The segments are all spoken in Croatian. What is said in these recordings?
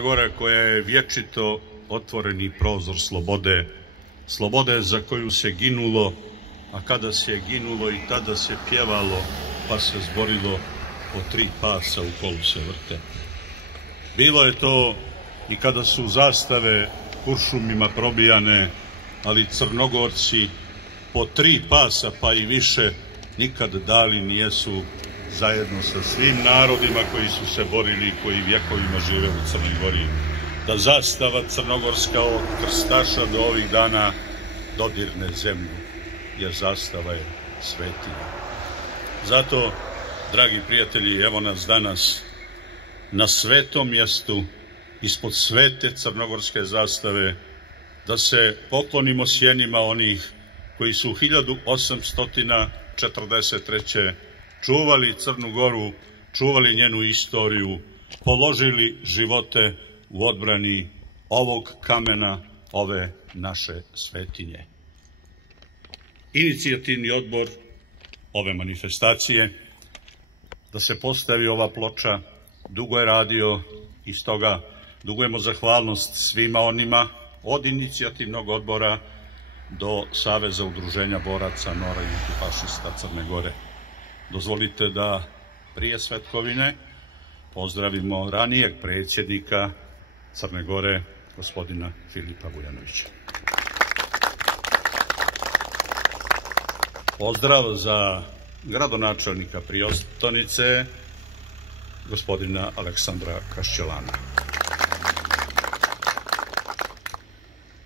Gora koja je vječito otvoreni prozor slobode, slobode za koju se ginulo, a kada se ginulo i tada se pjevalo, pa se zborilo po 3 pasa u kolu se vrte. Bilo je to i kada su zastave kuršumima probijane, ali Crnogorci po 3 pasa pa i više nikad dali nijesu zajedno sa svim narodima koji su se borili i koji vjekovima žive u Crnoj Gori. Da zastava crnogorska od krstaša do ovih dana dodirne zemlju, jer zastava je svetinja. Zato, dragi prijatelji, evo nas danas na svetom mjestu, ispod svete crnogorske zastave, da se poklonimo sjenima onih koji su 1843. čuvali Crnu Goru, čuvali njenu istoriju, položili živote u odbrani ovog kamena, ove naše svetinje. Inicijativni odbor ove manifestacije, da se postavi ova ploča, dugo je radio i stoga dugujemo zahvalnost svima onima, od inicijativnog odbora do Saveza udruženja boraca Nora i antifašista Crne Gore. Dozvolite da prije svetkovine pozdravimo ranijeg predsjednika Crne Gore, gospodina Filipa Vujanovića. Pozdrav za gradonačelnika Priostonice, gospodina Aleksandra Kašćelana.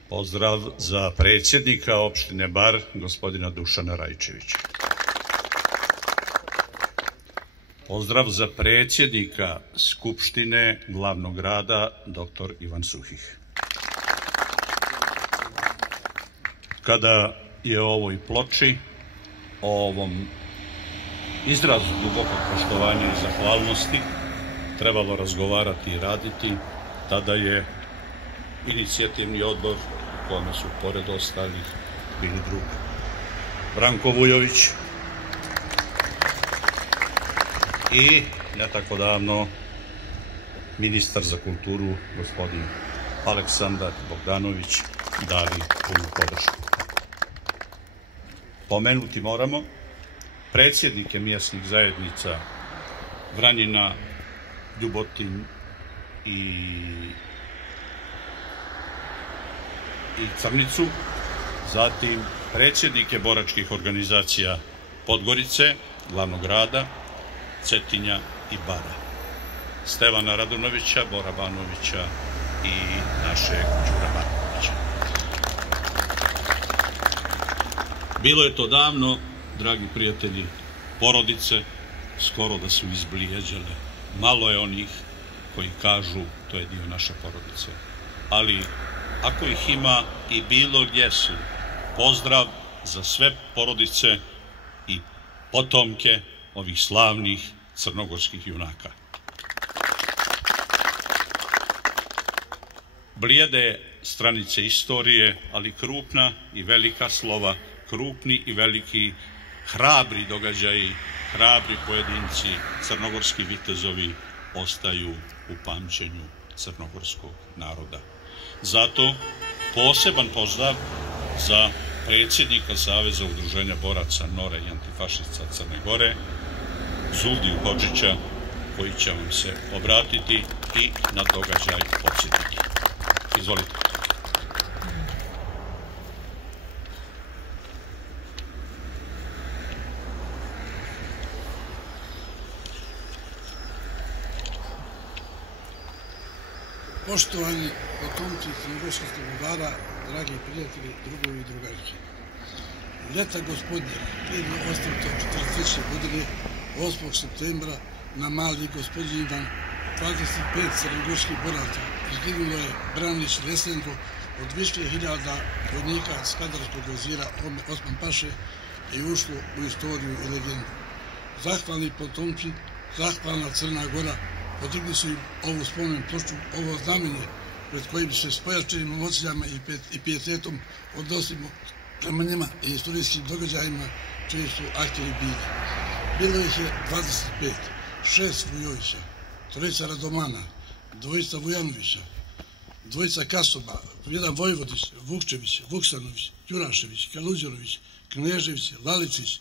Pozdrav za predsjednika opštine Bar, gospodina Dušana Rajčevića. Pozdrav za predsjednika Skupštine glavnog grada, dr. Ivan Suhih. Kada je o ovoj ploči, o ovom izrazu dubokog poštovanja i zahvalnosti trebalo razgovarati i raditi, tada je inicijativni odbor, u kome su pored ostalih bili drug Branko Vujović i ne tako davno ministar za kulturu, gospodin Aleksandar Bogdanović, dali punu podršku. Pomenuti moramo predsjednike mjesnih zajednica Vranjina, Ljubotin i Crnicu, zatim predsjednike boračkih organizacija Podgorice, glavnog grada, Cetinja i Bara, Stevana Radunovića, Bora Banovića i našeg Đura Banovića. Bilo je to davno, dragi prijatelji, porodice skoro da su izblijeđale. Malo je onih koji kažu to je dio naše porodice, ali ako ih ima i bilo gdje su, pozdrav za sve porodice i potomke ovih slavnih crnogorskih junaka. Blijede stranice istorije, ali krupna i velika slova, krupni i veliki, hrabri događaji, hrabri pojedinci, crnogorski vitezovi ostaju u pamćenju crnogorskog naroda. Zato poseban pozdrav za predsjednika Saveza udruženja boraca Nora i antifašista Crne Gore, Zuldiju Hodžića, koji će vam se obratiti i na događaj podsjetiti. Izvolite. Poštovani potomci crnogorskih slobodara, dragi prijatelji, drugovi i drugarke. Ljeta gospodnje 1843. godine, 8. septembra, na Mali Gospodindan, 25 crnogorskih boraca izginulo je braneći Resendro od više hiljada vojnika Skadarskog vezira Osman Paše i ušlo u istoriju i legendu. Zahvalni potomci, zahvalna Crna Gora, podigli su im ovu spomen ploču, ovo znamenje pred kojim se s pojačanim emocijama i pijetetom odnosimo prema njima i istorijskim događajima čiji su akteri bili. Bilo ih je 25, 6 Vujovića, 3 Radomana, dvojica Vujanovića, dvojica Kasoba, jedan Vojvodić, Vukčević, Vuksanović, Đurašević, Kaluđerović, Knežević, Laličić,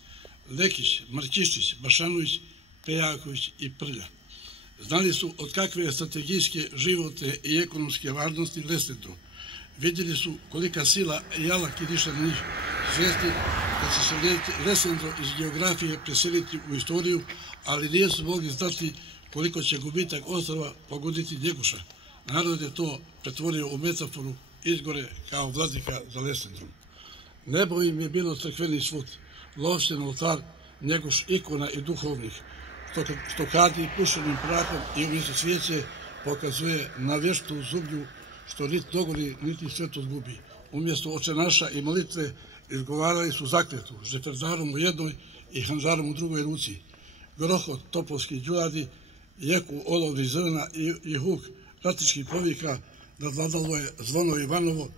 Lekić, Markiščić, Bašanović, Pejaković i Prlja. Znali su od kakve je strategijske, životne i ekonomske važnosti Lesendro. Vidjeli su kolika sila i jalak iriše na njih. Svjesni da će se Lesendro iz geografije preseliti u istoriju, ali nisu mogli znati koliko će gubitak ostrva pogoditi Njegoša. Narod je to pretvorio u metaforu izgore kao vladika za Lesendrom. Nebo im je bilo crkveni svud, lovšten oltar, Njegoš ikona i duhovnih, što kadi pušenim prahom i umjesto svijeće pokazuje na vještu zublju što niti dogori, niti svetost gubi. Umjesto očenaša i molitve izgovarali su zakletu, žeferzarom u jednoj i hanžarom u drugoj ruci. Grohot topovskih đuladi, jeku olovnih zrna i huk ratičkih povika nadvladalo je zvono Ivanovo,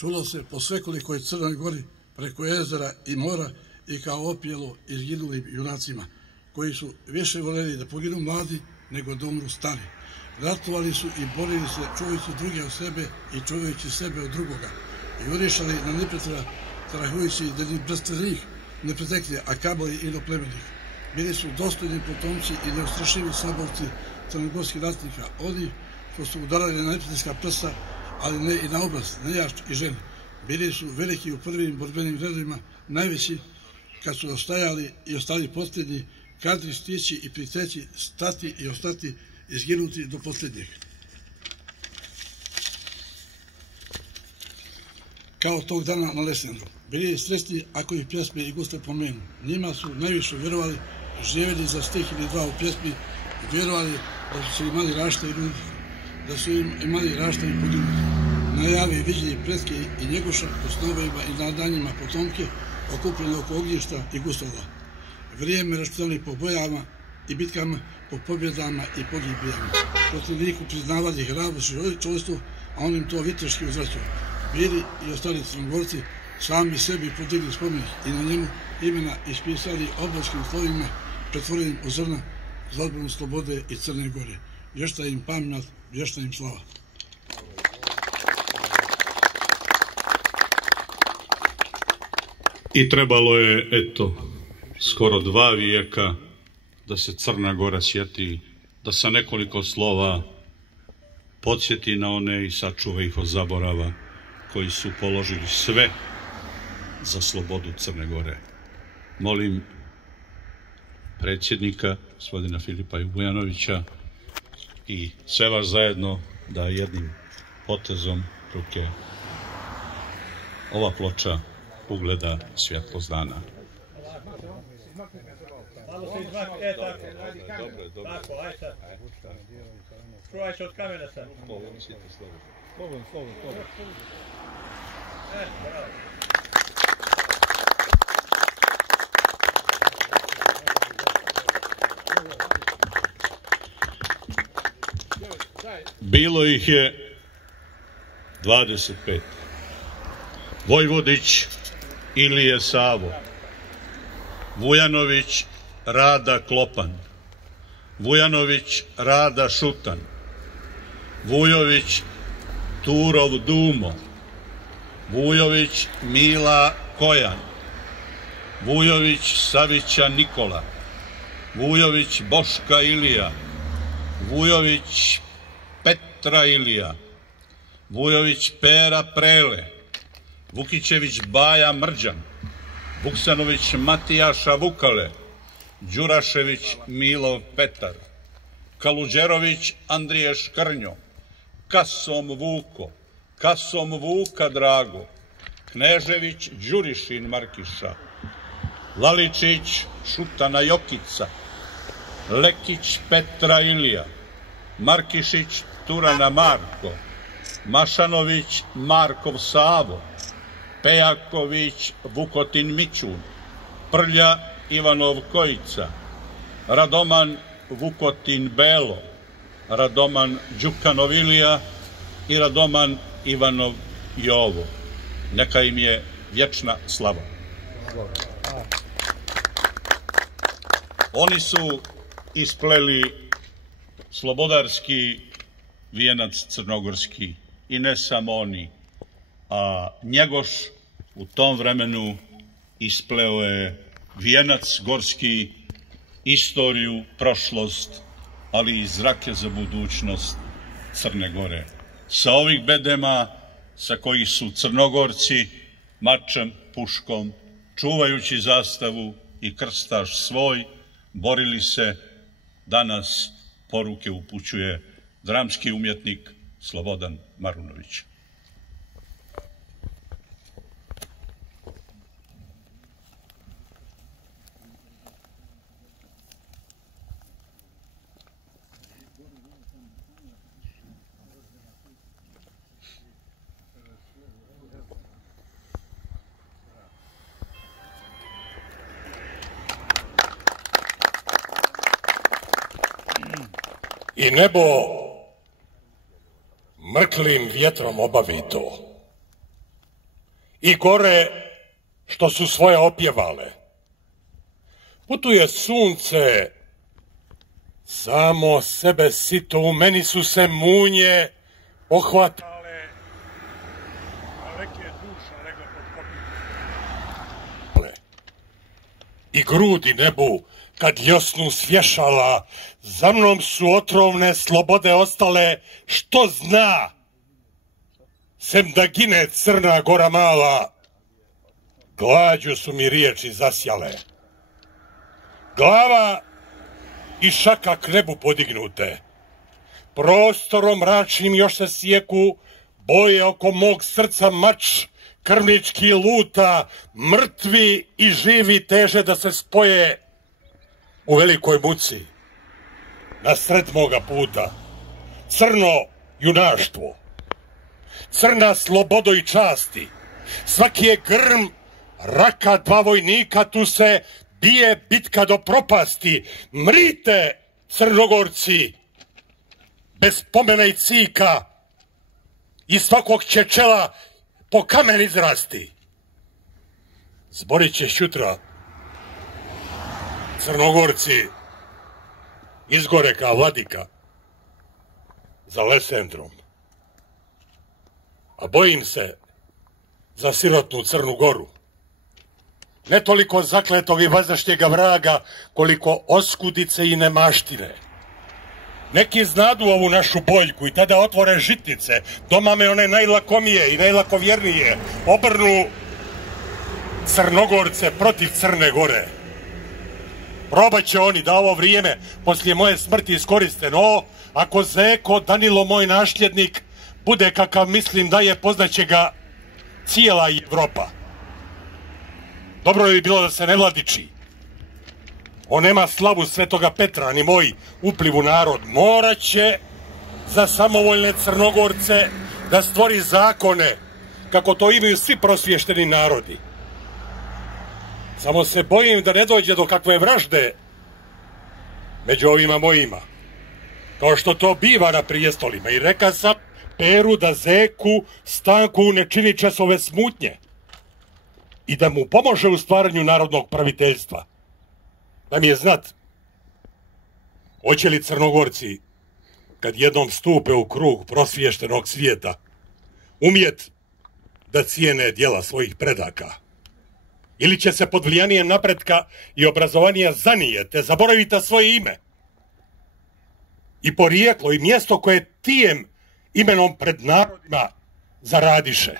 čulo se po svekolikoj Crnoj Gori, preko jezera i mora i kao opijelo izginulim junacima, koji su više voljeli da poginu mladi nego da umru stari. Ratovali su i borili se čuvajući druge od sebe i čuvajući sebe od drugoga. I urišali na neprijatelja trahujući da ni bez njih ne pretekli akabali i doplemenih. Bili su dostojni potomci i neustrašivi saborci crnogorskih ratnika, oni što su udarali na neprijateljska prsa, ali ne i na obraz, na jašć i ženi. Bili su veliki u prvim borbenim redovima, najveći kad su ostajali i ostali posljednji, kadri stići i priteći, stati i ostati, izginuti do posljednjeg. Kao tog dana na Lesendru. Bili sretni ako ih pjesme i guste pomenu. Njima su najviše vjerovali, živjeli za stih ili dva u pjesmi, vjerovali da su imali rašta i ljudi, da su imali rašta i poginuti. Najavi viđenje pretke i Njegoša po snovima i nadanjima potomke, okupljeni oko ognjišta i gustova. Vrijeme računali po bojama i bitkama, po pobjedama i pogibijama. Protivniku priznavali hrabrost i čojstvo, a on im to viteški uzvraćao. Bili i ostali Crnogorci sami sebi podigli spomenik i na njemu imena ispisali obalskim slovima pretvorenim u zrna za odbranu slobode i Crne Gore. Vješta im pamet, vješta im slava. I trebalo je, eto, skoro 2 vijeka da se Crna Gora sjeti, da sa nekoliko slova podsjeti na one i sačuva ih od zaborava koji su položili sve za slobodu Crne Gore. Molim predsjednika, gospodina Filipa Vujanovića i sve vas zajedno da jednim potezom ruke ova ploča ugleda svjetlost dana. Malo se izmakne, tako. Dobro. Tako, aj sad. Čuvaj se od kamera sad. Slobodno. Bravo. Bilo ih je 25. Vojvodić Ilije Savo, Vujanović Rada Klopan, Vujanović Rada Šutan, Vujović Turov Dumo, Vujović Mila Kojan, Vujović Savića Nikola, Vujović Boška Ilija, Vujović Petra Ilija, Vujović Pera Prele, Vukićević Baja Mrđan, Vuksanović Matijaša Vukale, Đurašević Milo Petar, Kaluđerović Andrije Škrnjo, Kasom Vuko, Kasom Vuka Drago, Knežević Đurišin Markiša, Laličić Šutana Jokica, Lekić Petra Ilija, Markišić Turana Marko, Mašanović Markov Savo, Pejaković Vukotin Mićun, Prlja Ivanov Kojica, Radoman Vukotin Belo, Radoman Đukanov Ilija i Radoman Ivanov Jovo. Neka im je vječna slava. Oni su ispleli slobodarski vijenac crnogorski. I ne samo oni, a Njegoš u tom vremenu ispleo je vijenac gorski, istoriju, prošlost, ali i zrake za budućnost Crne Gore. Sa ovih bedema sa kojih su Crnogorci mačem, puškom, čuvajući zastavu i krstaš svoj, borili se, danas poruke upućuje dramski umjetnik Slobodan Marunović. I nebo mrklim vjetrom obavi to. I gore što su svoje opjevale. Putuje sunce, samo sebe sito, u meni su se munje pohvatale, a leke duša legle pod kopije. I grudi nebu, kad ljosnu svješala, za mnom su otrovne slobode ostale, što zna, sem da gine Crna Gora mala, glađu su mi riječi zasjale. Glava i šaka k nebu podignute, prostorom mračnim još se sjeku, boje oko mog srca mač, krvnički luta, mrtvi i živi teže da se spoje u velikoj muci. Na sred moga puta, crno junaštvo, crna slobodo i časti, svaki je grm raka dva vojnika, tu se bije bitka do propasti. Mrite, Crnogorci, bez pomena i cika, i svakog će čela po kamen izrasti. Zborit će šutra Crnogorci izgore kao vladika za Lesendrom. A bojim se za sirotnu Crnu Goru. Ne toliko zakletog i vazdašnjega vraga, koliko oskudice i nemaštine. Neki znadu ovu našu boljku i tada otvore žitnice, domame one najlakomije i najlakovjernije, obrnu Crnogorce protiv Crne Gore. Probat će oni da ovo vrijeme poslije moje smrti iskoriste, no ako Zeko, Danilo, moj nasljednik, bude kakav mislim da je, poznaće ga cijela Evropa. Dobro bi bilo da se ne vladiči. On nema slavu Svetoga Petra, ni moj upliv u narod. Morat će za samovoljne Crnogorce da stvori zakone, kako to imaju svi prosvješteni narodi. Samo se bojim da ne dođe do kakve vražde među ovima mojima, kao što to biva na prijestolima. I reka sam Peru da Zeku Stanku ne čini časove smutnje i da mu pomože u stvaranju narodnog praviteljstva. Da mi je znat, hoće li Crnogorci, kad jednom stupe u krug prosvještenog svijeta, umjet da cijene djela svojih predaka? Ili će se pod vlijanijem napretka i obrazovanija zanijete, zaboravite svoje ime i porijeklo i mjesto koje tijem imenom pred narodima zaradiše?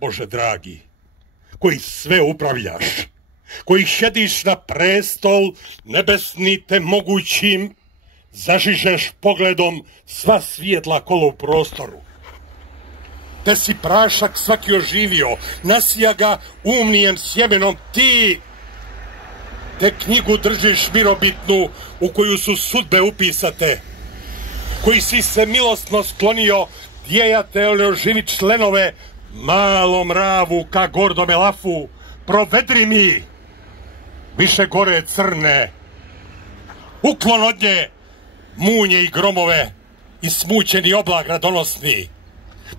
Bože dragi, koji sve upravljaš, koji šediš na prestol nebesni te mogućim, zažižeš pogledom sva svijetla kolo u prostoru. Te si prašak svaki oživio, nasija ga umnijem sjemenom, ti te knjigu držiš mirobitnu u koju su sudbe upisate, koji si se milosno sklonio djejate oživi členove, malom ravu ka gordome lafu, provedri mi više gore crne, uklon od nje munje i gromove i smućeni oblak radonosni,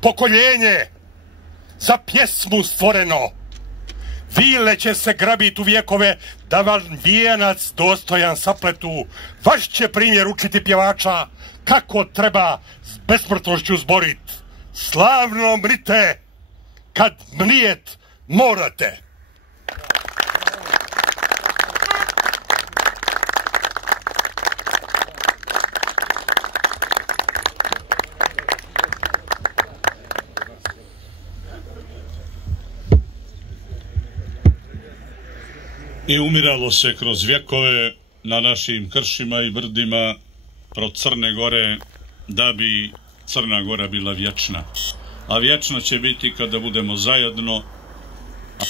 pokoljenje za pjesmu stvoreno, Vile će se grabit u vjekove, da vam vijenac dostojan sapletu. Vaš će primjer učiti pjevača, kako treba s besmrtnošću zborit. Slavno mrite, kad mnijet morate. I umiralo se kroz vjekove na našim kršima i brdima pro Crne Gore, da bi Crna Gora bila vječna. A vječna će biti kada budemo zajedno, a